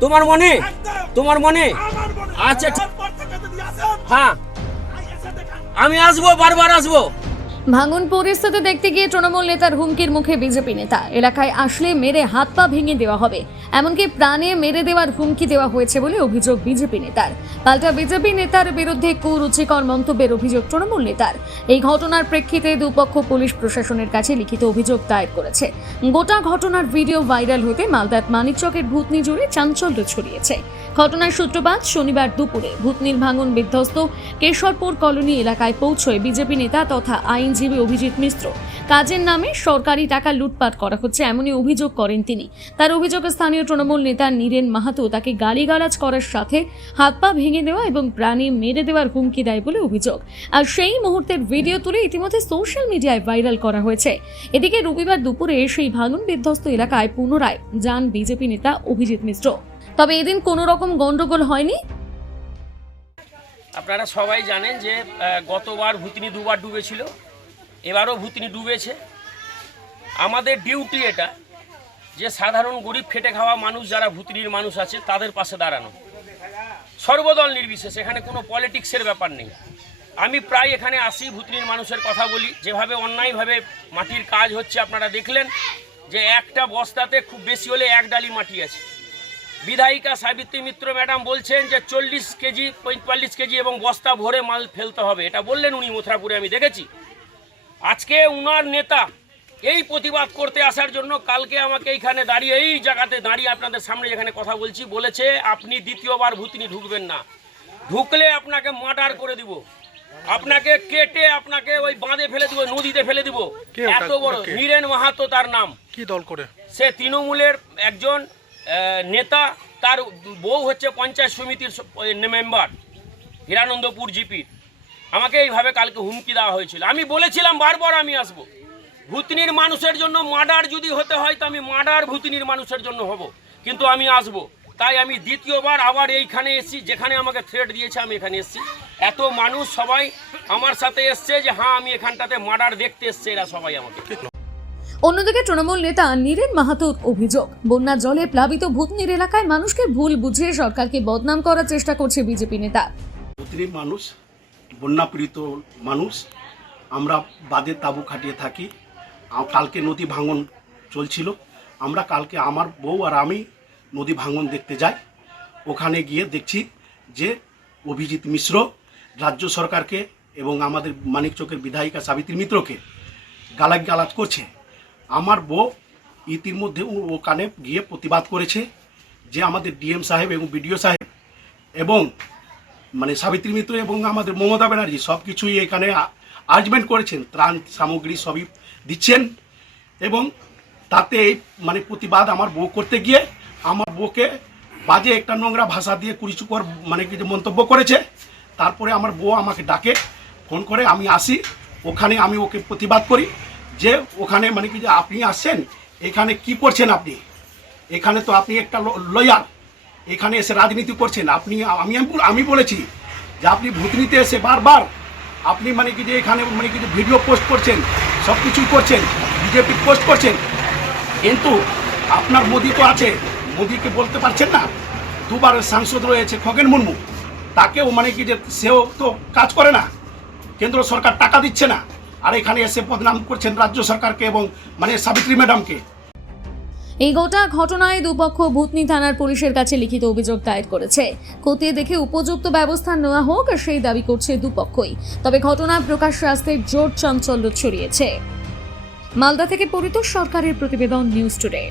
তোমার মনে? তোমার মনে? আচ্ছা হ্যাঁ। আমি আসব বারবার আসব। ভাঙন পরিস্থিতি দেখতে গিয়ে তৃণমূল নেতার হুমকির মুখে বিজেপি নেতা। এলাকায় আসলে মেরে হাত পা ভেঙে দেওয়া হবে। এমনকি প্রাণে মেরে দেওয়ার হুমকি দেওয়া হয়েছে বলে অভিযোগ বিজেপি নেতার। পাল্টা বিজেপি নেতার বিরুদ্ধে কুরুচিকর মন্তব্যের অভিযোগ তৃণমূল নেতার। এই ঘটনার প্রেক্ষিতে দুপক্ষ পুলিশ প্রশাসনের কাছে লিখিত অভিযোগ দায়ের করেছে। গোটা ঘটনার ভিডিও ভাইরাল হতে মালদার মানিকচকের ভূতনি জুড়ে চাঞ্চল্য ছড়িয়েছে। ঘটনার সূত্রপাত শনিবার দুপুরে ভূতনির ভাঙন বিধ্বস্ত কেশরপুর কলোনি এলাকায় পৌঁছয় বিজেপি নেতা তথা আইনজীবী অভিজিৎ মিশ্র। কাজের নামে সরকারি টাকা লুটপাট করা হচ্ছে, এমনই অভিযোগ করেন তিনি। তার অভিযোগে স্থানীয় তৃণমূল নেতা নীরেন মাহাতো তাকে গালিগালাজ করার সাথে হাত পা ভেঙে দেওয়া এবং প্রাণী মেরে দেওয়ার হুমকি দেয় বলে অভিযোগ। আর সেই মুহূর্তের ভিডিও তুলে ইতিমধ্যে সোশ্যাল মিডিয়ায় ভাইরাল করা হয়েছে। এদিকে রবিবার দুপুরে সেই ভাঙন বিধ্বস্ত এলাকায় পুনরায় যান বিজেপি নেতা অভিজিৎ মিশ্র। তবে এদিন কোনো রকম গন্ডগোল হয়নি। আপনারা সবাই জানেন যে গতবার ভূতনি দুবার ডুবেছিল। এবারও ভূতনি ডুবেছে। আমাদের ডিউটি এটা যে সাধারণ গরিব খেটে খাওয়া মানুষ যারা ভূতনির মানুষ আছে, তাদের পাশে দাঁড়ানো। সর্বদল নির্বিশেষ, এখানে কোনো পলিটিক্সের ব্যাপার নেই। আমি প্রায় এখানে আসি, ভূতনির মানুষের কথা বলি। যেভাবে অন্যায়ভাবে মাটির কাজ হচ্ছে, আপনারা দেখলেন যে একটা বস্তাতে খুব বেশি হলে এক ডালি মাটি আছে। বিধায়িকা সাবিত্রী মিত্র ম্যাডাম বলছেন যে চল্লিশ কেজি, পঁয়তাল্লিশ কেজি এবং বস্তা ভরে মাল ফেলতে হবে। এটা বললেন উনি, মথুরাপুরে আমি দেখেছি। আজকে উনার নেতা এই প্রতিবাদ করতে আসার জন্য কালকে আমাকে এইখানে দাঁড়িয়ে এই জায়গাতে দাঁড়িয়ে আপনাদের সামনে যেখানে কথা বলছি বলেছে আপনি দ্বিতীয়বার ভূতনি ঢুকবেন না। ঢুকলে আপনাকে মার্ডার করে দিব। আপনাকে কেটে আপনাকে ওই বাঁধে ফেলে দিব নদীতে ফেলে দিব। এত বড় নীরেন মাহাতো তার নাম। কি দল করে? সে তৃণমূলের একজন নেতা তার বউ হচ্ছে পঞ্চায়েত সমিতির মেম্বার হিরানন্দপুর জিপির। আমাকে এইভাবে কালকে হুমকি দেওয়া হয়েছিল। আমি বলেছিলাম বারবার আমি আসব। ভূতনির মানুষের জন্য মার্ডার যদি হতে হয় তো আমি মার্ডার ভূতনির মানুষের জন্য হব। কিন্তু আমি আসব। তাই আমি দ্বিতীয়বার আবার এইখানে এসেছি যেখানে আমাকে থ্রেট দিয়েছে আমি এখানে এসেছি। এত মানুষ সবাই আমার সাথে এসছে যে হ্যাঁ আমি এখানটাতে মার্ডার দেখতে এসছে এরা সবাই আমাকে। অন্যদিকে তৃণমূল নেতা নীরেন মাহাতোর অভিযোগ বন্যা জলে প্লাবিত ভূতনির এলাকায় মানুষকে ভুল বুঝিয়ে সরকারকে বদনাম করার চেষ্টা করছে বিজেপি নেতা। মানুষ বন্যাপীড়িত মানুষ, আমরা বাদে তাঁবু খাটিয়ে থাকি। কালকে নদী ভাঙন চলছিল। আমরা কালকে আমার বউ আর আমি নদী ভাঙন দেখতে যাই। ওখানে গিয়ে দেখছি যে অভিজিৎ মিশ্র রাজ্য সরকারকে এবং আমাদের মানিক চোখের বিধায়িকা সাবিত্রী মিত্রকে গালাজ গালাজ করছে। আমার বউ ইতিমধ্যে ওখানে গিয়ে প্রতিবাদ করেছে যে আমাদের ডিএম সাহেব এবং বিডিও সাহেব এবং মানে সাবিত্রী মিত্র এবং আমাদের মমতা ব্যানার্জি সব কিছুই এখানে আর্জমেন্ট করেছেন। ত্রাণ সামগ্রী সবই দিচ্ছেন এবং তাতে মানে প্রতিবাদ আমার বউ করতে গিয়ে আমার বউকে বাজে একটা নোংরা ভাষা দিয়ে কুড়িচুকর মানে কিছু মন্তব্য করেছে। তারপরে আমার বউ আমাকে ডাকে, ফোন করে আমি আসি, ওখানে আমি ওকে প্রতিবাদ করি যে ওখানে মানে কি যে আপনি আসছেন, এখানে কি করছেন আপনি? এখানে তো আপনি একটা লয়ার এখানে এসে রাজনীতি করছেন। আপনি, আমি আমি বলেছি যে আপনি ভূতনিতে এসে বারবার আপনি মানে কি যে এখানে মানে কি যে ভিডিও পোস্ট করছেন সব কিছুই করছেন, বিজেপি পোস্ট করছেন। কিন্তু আপনার মোদি তো আছে, মোদিকে বলতে পারছেন না। দুবার সাংসদ রয়েছে খগেন মুর্মু। তাকেও মানে কি যে সেও তো কাজ করে না। কেন্দ্র সরকার টাকা দিচ্ছে না। আর এখানে এসে বদনাম করছেন রাজ্য সরকারকে এবং মানে সাবিত্রী ম্যাডামকে। এই গোটা ঘটনায় দুপক্ষ ভূতনি থানার পুলিশের কাছে লিখিত অভিযোগ দায়ের করেছে। খতিয়ে দেখে উপযুক্ত ব্যবস্থা নেওয়া হোক সেই দাবি করছে দুপক্ষই। তবে ঘটনা প্রকাশ্যে আসতে জোর চাঞ্চল্য ছড়িয়েছে। মালদা থেকে পরিতোষ সরকারের প্রতিবেদন নিউজ টুডে।